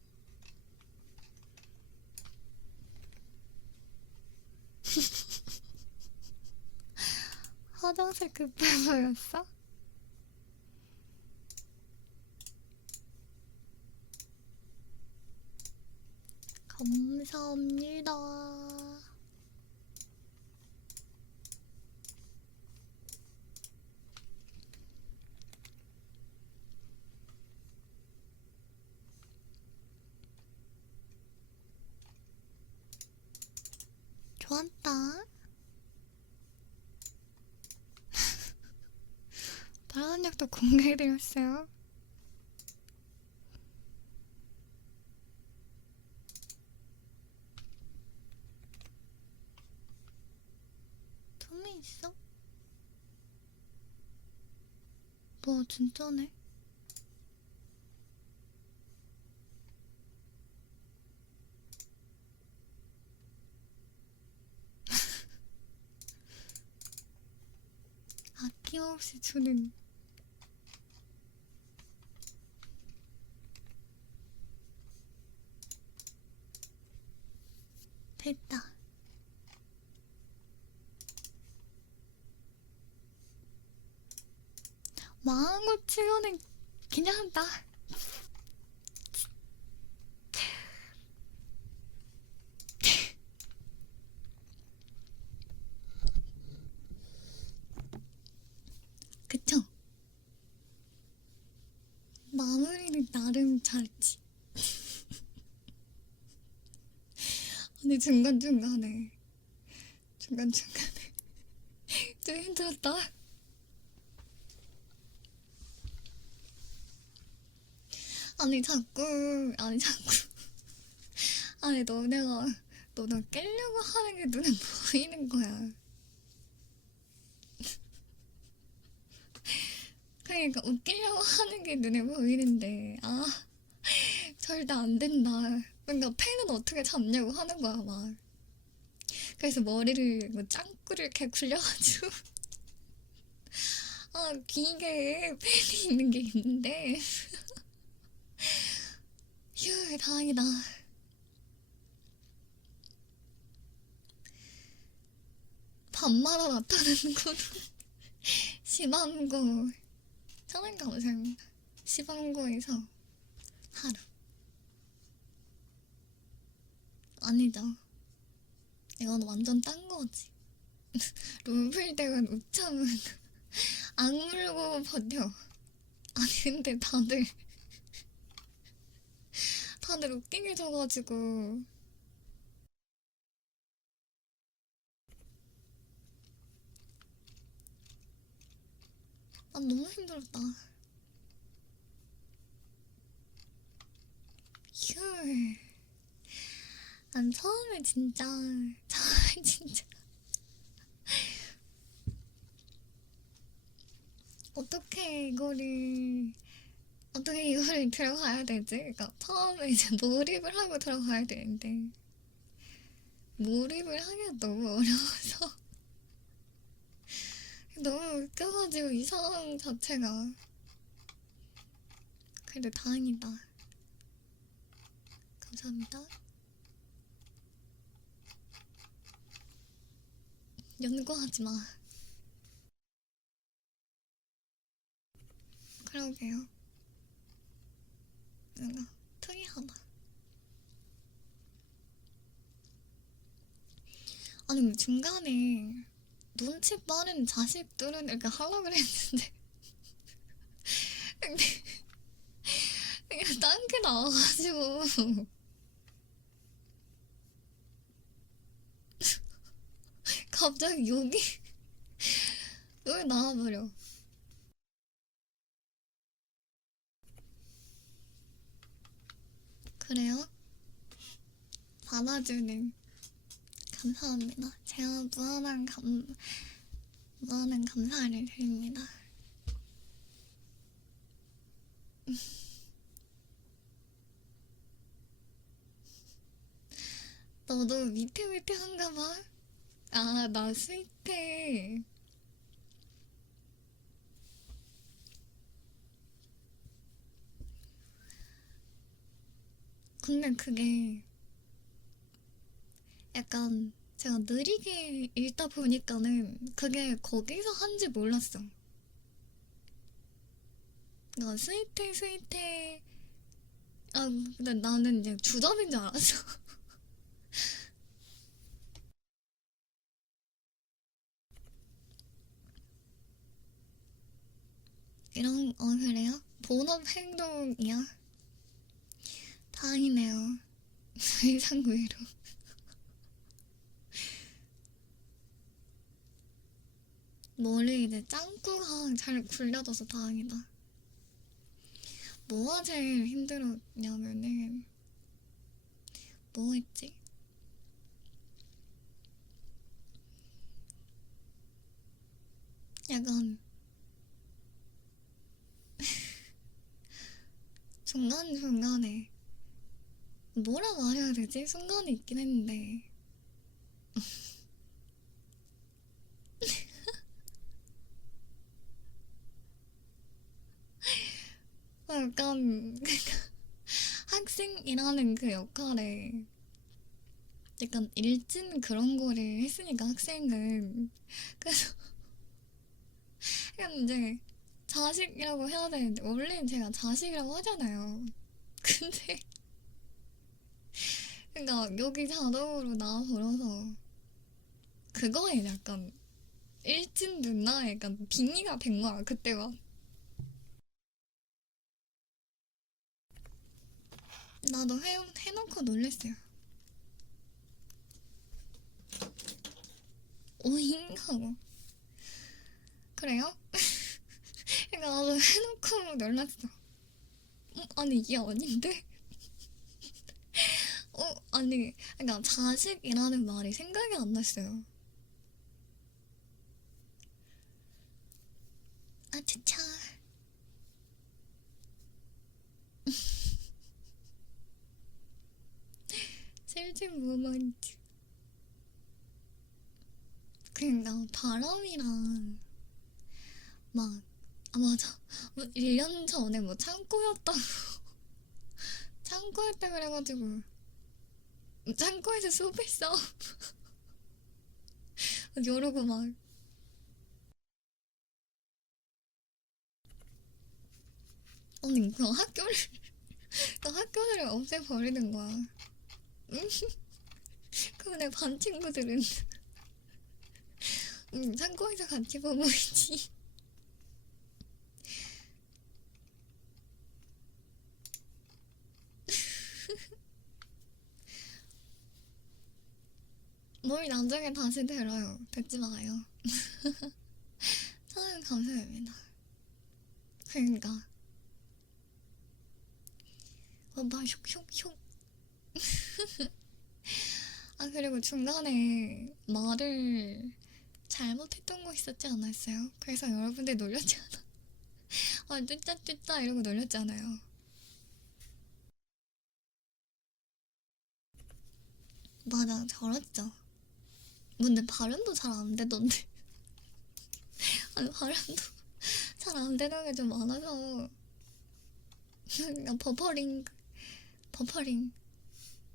화장실 급해 보였어? 감사합니다. 좋았다. 발언력도 공개해드렸어요. 틈이 있어? 뭐 진짜네? 아낌없이 주는. 됐다. 망한 치고는 괜찮다. 그쵸? 마무리는 나름 잘했지. 근데 중간중간에 좀 힘들었다. 아니 자꾸 아니 너네가 깨려고 하는 게 눈에 보이는 거야. 그러니까 웃기려고 하는 게 눈에 보이는데 절대 안 된다. 그러니까 펜은 어떻게 잡냐고 하는 거야 막. 그래서 머리를 뭐 짱구를 이렇게 굴려가지고 귀에 펜이 있는 게 있는데 휴 다행이다. 밤마다 나타나는 거는 시방고 천안감생 시방고에서 하루. 아니죠. 이건 완전 딴 거지. 룸필 때는 우참은 악물고 버텨. 아니 근데 다들 웃기게 져가지고 난 너무 힘들었다. 휴. 난 처음에 진짜 어떻게 이거를 들어가야 되지? 그러니까 처음에 이제 몰입을 하고 들어가야 되는데 몰입을 하기가 너무 어려워서 너무 웃겨가지고 이 상황 자체가. 그래도 다행이다. 감사합니다. 연구하지 마. 그러게요. 뭔가 특이하다. 아니 중간에 눈치 빠른 자식들은 이렇게 하려고 했는데 근데 그냥 딴 게 나와가지고 갑자기 여기 나와버려. 그래요? 받아주는 감사합니다. 제가 무한한 감사를 드립니다. 너도 위태위태한가 봐? 아, 나 스윗해. 근데 그게 약간 제가 느리게 읽다 보니까는 그게 거기서 한지 몰랐어. 나 스윗해. 아, 근데 나는 이제 주접인 줄 알았어. 그래요? 본업 행동이야? 다행이네요. 의상구이로. 머리 이제 짱구가 잘 굴려져서 다행이다. 뭐가 제일 힘들었냐면은, 뭐 했지? 약간, 중간중간에, 뭐라 말해야 되지? 순간이 있긴 했는데, 약간, 학생이라는 그 역할에 약간 일진 그런 거를 했으니까 학생은. 그래서 그냥 이제 자식이라고 해야 되는데 원래는 제가 자식이라고 하잖아요. 근데 그러니까 여기 자동으로 나와버려서 그거에 약간 일진 누나 약간 빙의가 된 거야 그때가. 나도 해놓고 놀랬어요. 오잉 하고. 그래요? 그러니까 나도 해놓고 놀랐어. 아니 이게 아닌데? 아니 그러니까 자식이라는 말이 생각이 안 났어요. 아 진짜. 셀진 모먼트. 그러니까 바람이랑 막 아 맞아 뭐 1년 전에 뭐 창고였다고 창고였다 그래가지고 창고에서 소비 싸움 이러고 막 아니 그 학교를 없애버리는 거야. 응? 그럼 내 반 친구들은 창고에서 같이 버무리지. 뭘 나중에 다시 들어요. 듣지 마요. 저는 감사합니다. 그러니까 막 슉슉슉. 아 그리고 중간에 말을 잘못했던 거 있었지 않았어요? 그래서 여러분들 놀렸잖아. 아 뚜짜뚜짜 이러고 놀렸잖아요. 맞아, 저랬죠. 근데 발음도 잘 안 되던데. 아니, 발음도 잘 안 되는 게 좀 많아서. 그냥 버퍼링.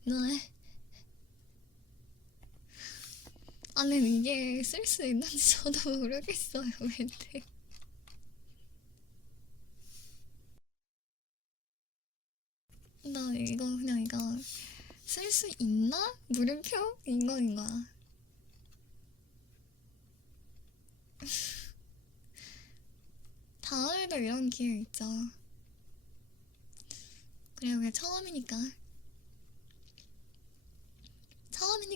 네. 아니, 이게 쓸 수 있는지 저도 모르겠어요, 근데. 나 이거 그냥 이거 쓸 수 있나? 물음표? 이거인 거야. 다음에도 이런 기회 있죠. 그래, 왜 처음이니까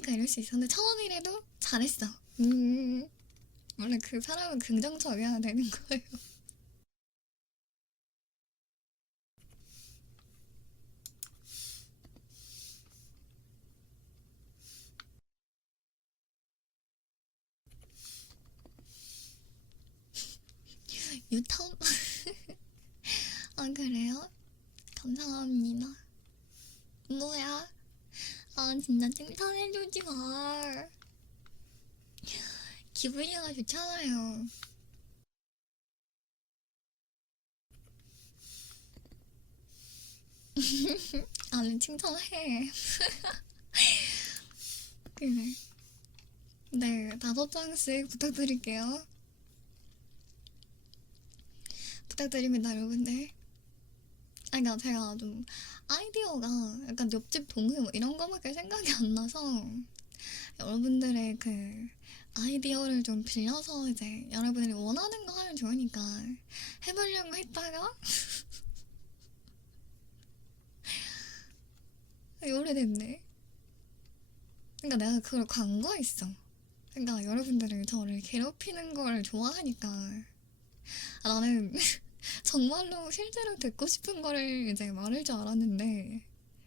이럴 수 있어. 근데 처음이라도 잘했어. 원래 그 사람은 긍정적이어야 되는 거예요. 유턴? 아, 그래요? 감사합니다. 뭐야? 아, 진짜 칭찬해주지 마. 기분이가 좋잖아요. 아니, 칭찬해. 그래. 네, 5장씩 부탁드릴게요. 부탁드립니다, 여러분들. 아니, 그러니까 제가 좀 아이디어가 약간 옆집 동네 뭐 이런 거밖에 생각이 안 나서 여러분들의 그 아이디어를 좀 빌려서 이제 여러분들이 원하는 거 하면 좋으니까 해보려고 했다가 오래됐네. 그러니까 내가 그걸 광고했어. 그러니까 여러분들을 저를 괴롭히는 걸 좋아하니까 나는 정말로 실제로 듣고 싶은 거를 이제 말할 줄 알았는데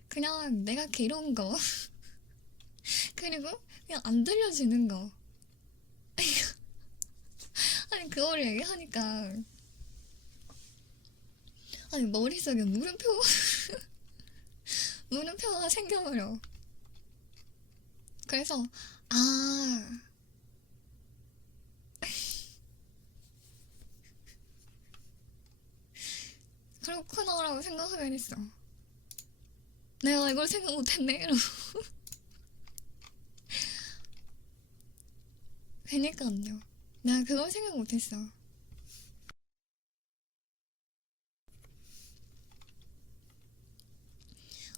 그냥 내가 괴로운 거 그리고 그냥 안 들려주는 거 아니 그거를 얘기하니까 아니 머릿속에 물음표가 생겨버려. 그래서 아 그렇구나라고 생각하긴 했어. 내가 이걸 생각 못했네 이러고. 그니까요. 내가 그걸 생각 못했어.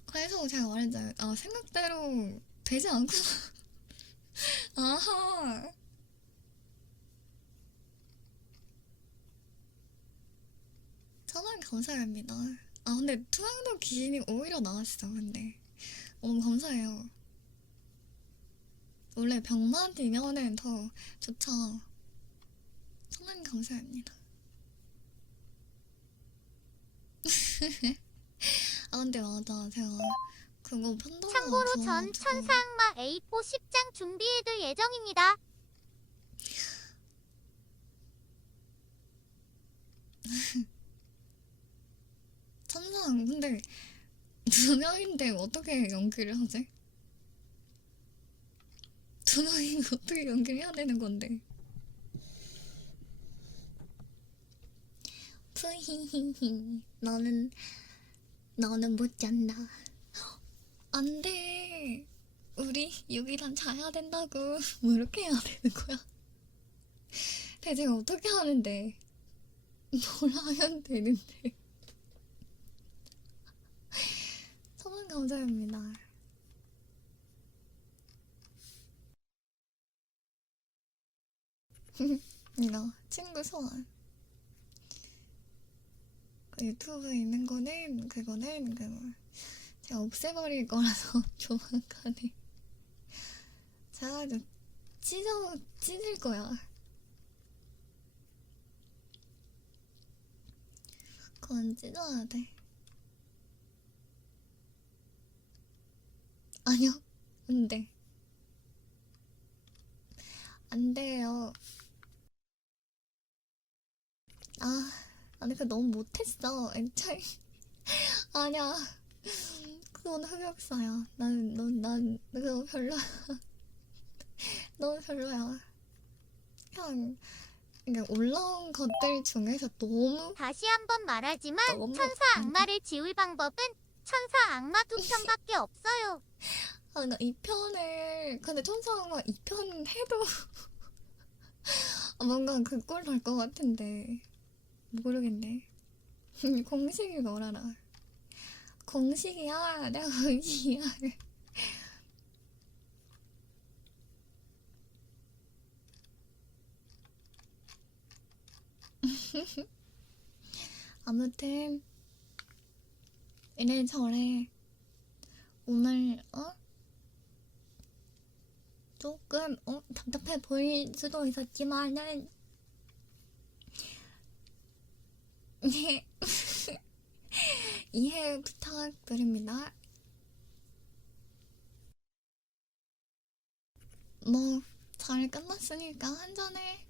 그래서 제가 말했죠. 아, 생각대로 되지 않구나. 아하. 천원 감사합니다. 아, 근데 투명도 귀신이 오히려 나았어, 근데. 너무 감사해요. 원래 병만 비면은 더 좋죠. 천원 감사합니다. 아, 근데 맞아. 제가 그거 판도라 참고로 전 좋아가지고. 천사악마 A4 10장 준비해둘 예정입니다. 천상, 근데 2명인데 어떻게 연기를 하지? 2명이면 어떻게 연기를 해야 되는 건데? 푸히히히. 너는 못 잔다. 안 돼. 우리 6일간 자야 된다고. 뭐 이렇게 해야 되는 거야? 대체 어떻게 하는데? 뭘 하면 되는데? 천원 감사합니다. 이거 친구 소원. 그 유튜브에 있는 거는 그거는 그거 제가 없애버릴 거라서 조만간에 제가 아주 찢을 거야. 그건 찢어야 돼. 아니요, 안 돼. 안 돼요. 아니 그 너무 못했어. 애초에 아니야. 넌 흑역사야. 난 그거 별로야. 넌 별로야. 그냥 올라온 것들 중에서 너무 다시 한번 말하지만 너무 천사 악마를 지울 방법은 천사 악마 2편밖에 없어요. 그러니까 이 편을 근데 천사가 2편 해도 뭔가 그 꼴 날 것 같은데 모르겠네. 공식이 뭐라나. 공식이야. 내가 공식이야. 아무튼 이래저래 오늘 조금 답답해 보일 수도 있었지만은 이해 부탁드립니다. 뭐 잘 끝났으니까 한잔해.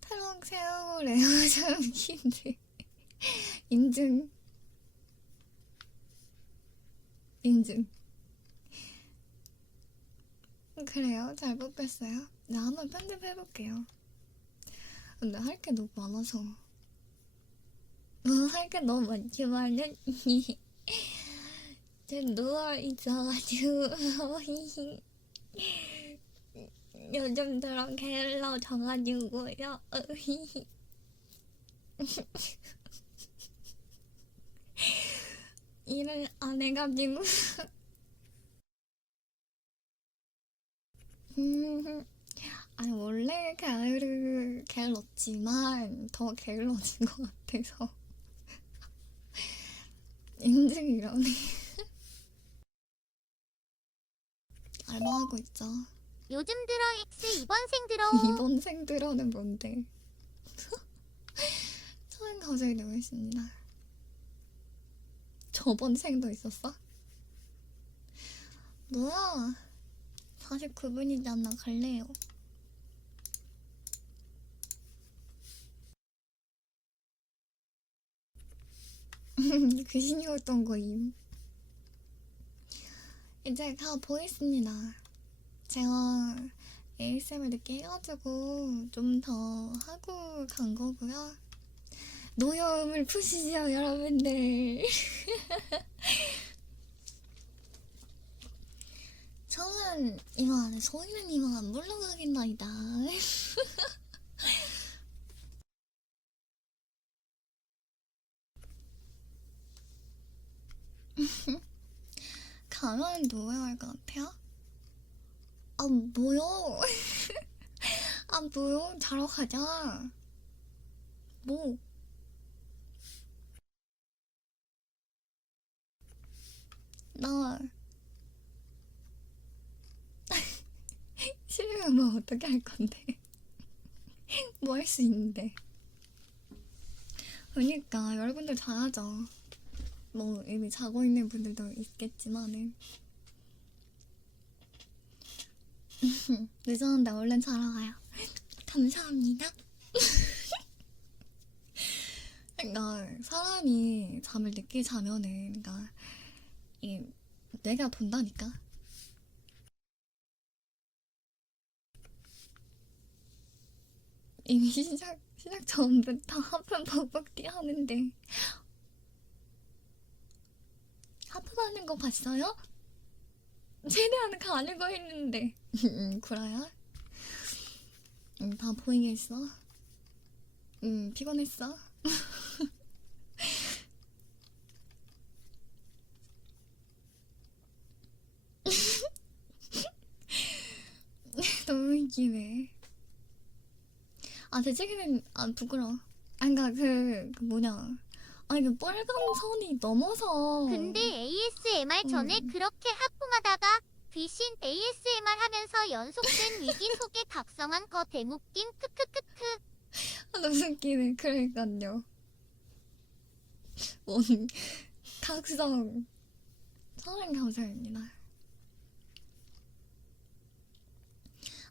트럭 세우고 레어 잡기인데 인증 그래요? 잘 뽑혔어요? 나 한번 편집해볼게요. 근데 할 게 너무 많아서 할 게 너무 많지만은 좀 누워있어가지고 요즘 들어 게을러져가지고요. 일을 안 해가지고 아니 원래 게을렀지만 더 게을러진 것 같아서 인증이라네. 알바하고 있죠. 요즘 들어 X 2번생 들어. 이번 생들어는 뭔데? 처음 가족이 되고 있습니다. 저번 생도 있었어? 뭐야? 49분이잖아. 갈래요. 귀신이었던 거임. 이제 가보겠습니다. 제가 ASMR 늦게 해가지고 좀 더 하고 간 거고요. 노여움을 푸시죠, 여러분들. 저는 이만 소희는 이만 안 물러가겠나이다. 가면 누워야 할 것 같아요? 아 뭐요? 아 뭐요? 자러 가자. 뭐? 나 싫으면 뭐 어떻게 할 건데? 뭐 할 수 있는데? 그러니까 여러분들 잘하죠. 뭐 이미 자고 있는 분들도 있겠지만은 늦었는데 얼른 자러 가요. 감사합니다. 그러니까 사람이 잠을 늦게 자면은 그러니까 이 뇌가 돈다니까. 이미 시작 전부터 하품 버벅디 하는데 하품하는 거 봤어요? 최대한 가리고 했는데 구라야? 다 보이게 했어? 피곤했어? 너무 웃기네. 아 대체기는 부끄러워. 아 그니까 그 뭐냐, 아니 그 빨간 선이 넘어서. 근데 ASMR 전에 그렇게 하품하다가 귀신 ASMR 하면서 연속된 위기 속에 각성한 거 대목긴 크크크크. 너무 웃기네. 그러니까요. 뭔 각성. 사랑 감사합니다.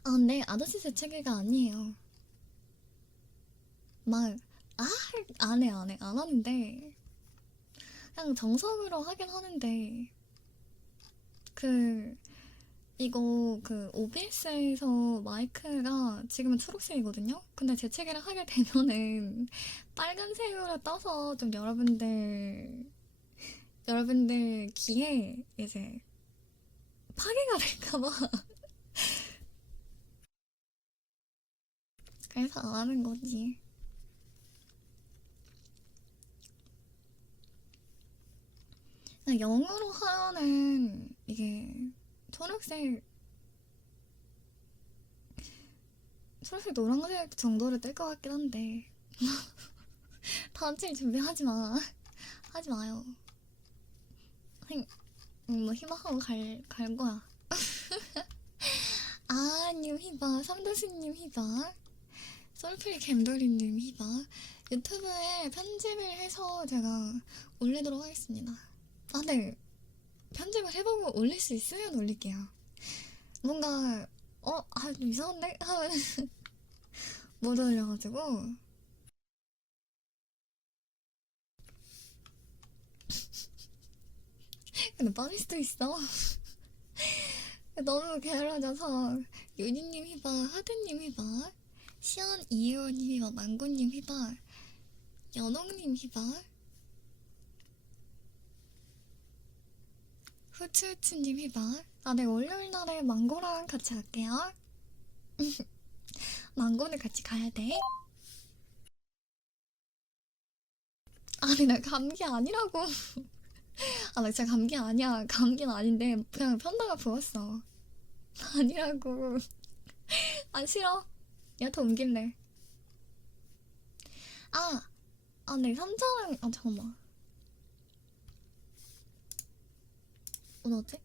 아 근데 아저씨 재채기가 아니에요. 막 안 하는데 그냥 정석으로 하긴 하는데 그 이거 그 OBS에서 마이크가 지금은 초록색이거든요. 근데 재채기를 하게 되면은 빨간색으로 떠서 좀 여러분들 귀에 이제 파괴가 될까봐 그래서 안 하는 거지. 그냥 영어로 하면은 이게 초록색 노란색 정도를 뜰 것 같긴 한데 다음 주에 준비하지 마. 하지 마요. 그냥 뭐 희망하고 갈 거야. 아님 희바, 삼도수님 희바, 솔필 갬돌이님 희바. 유튜브에 편집을 해서 제가 올리도록 하겠습니다. 네. 편집을 해보고 올릴 수 있으면 올릴게요. 뭔가 좀 이상한데? 하면 못 올려가지고. 근데 빠질 수도 있어. 너무 게을러져서. 유니님 희바, 하드님 희바, 시연 이혜원님 희바, 망고님 희바, 연홍님 희바, 후추후추님 희바. 네, 월요일날에 망고랑 같이 갈게요. 망고는 같이 가야 돼. 아니, 나 감기 아니라고. 나 진짜 감기 아니야. 감기는 아닌데, 그냥 편다가 부었어. 아니라고. 안 싫어. 야, 더 옮길래. 네, 삼자랑, 잠깐만. 오늘 어째?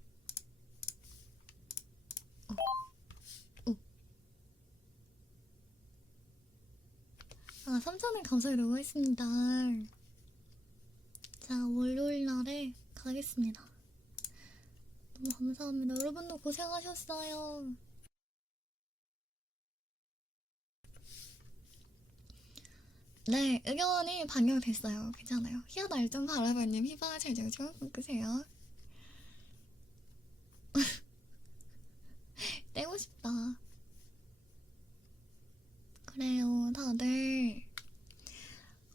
삼자는 감사히 너무 했습니다. 자, 월요일 날에 가겠습니다. 너무 감사합니다. 여러분도 고생하셨어요. 네, 의견이 반영됐어요. 괜찮아요. 희한 알좀 바라봐님, 희바 잘 지내죠? 끄세요. 떼고 싶다. 그래요, 다들.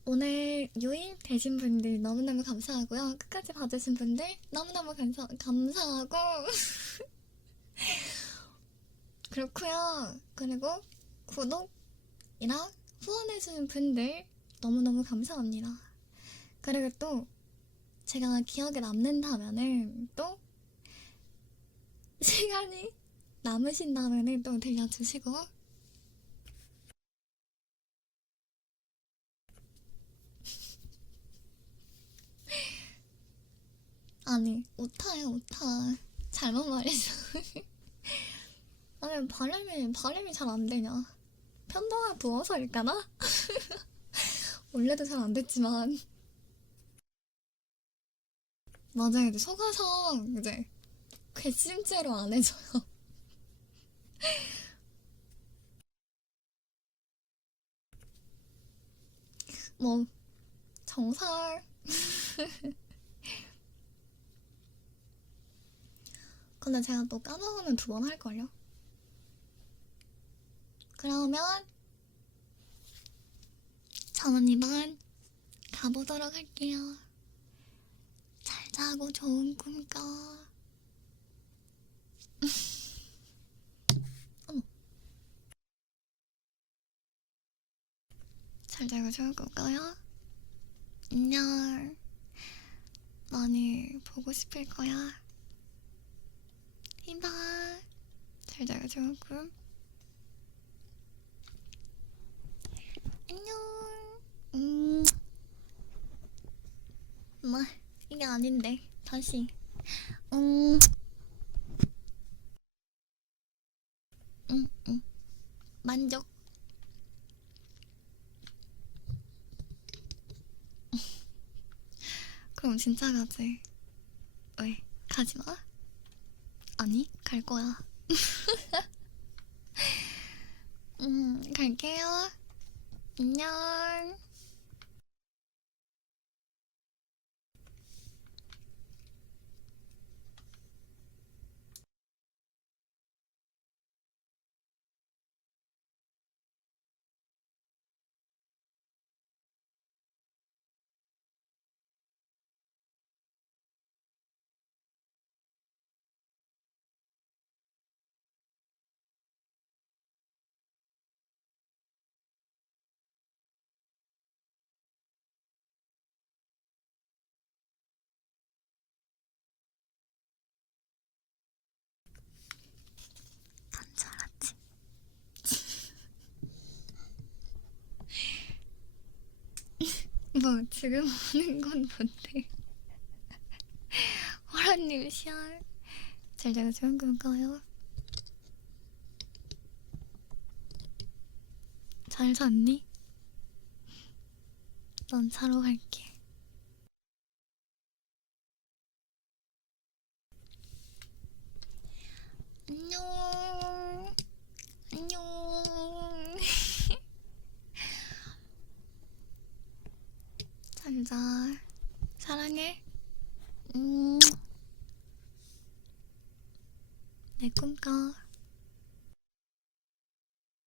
오늘 유입 되신 분들 너무너무 감사하고요. 끝까지 봐주신 분들 너무너무 감사하고. 그렇고요. 그리고 구독이랑 후원해주는 분들 너무너무 감사합니다. 그리고 또 제가 기억에 남는다면은 또 시간이 남으신다면은 또 들려주시고. 아니, 오타야, 오타. 잘못 말했어. 아니, 발음이 잘 안 되냐. 편도가 부어서일까나? 원래도 잘 안 됐지만. 맞아요. 이제 속아서 이제 괘씸죄로 안 해줘요. 뭐, 정살. 근데 제가 또 까먹으면 2번 할걸요? 그러면 저는 이만 가보도록 할게요. 잘 자고 좋은 꿈 꿔. 어머. 잘 자고 좋은 꿈 꿔요. 안녕. 많이 보고 싶을 거야. 희바. 잘 자고 좋은 꿈. 안녕. 뭐 이게 아닌데 다시. 만족. 그럼 진짜 가지. 왜? 가지마? 아니, 갈 거야. 갈게요. 안녕. 여보, 지금 오는 건 뭔데? 호라님 시알. 잘 자가 좋은 건가요? 잘 잤니? 넌 자러 갈게. 안녕. 안녕. 잘 자. 사랑해. 내 꿈꿔.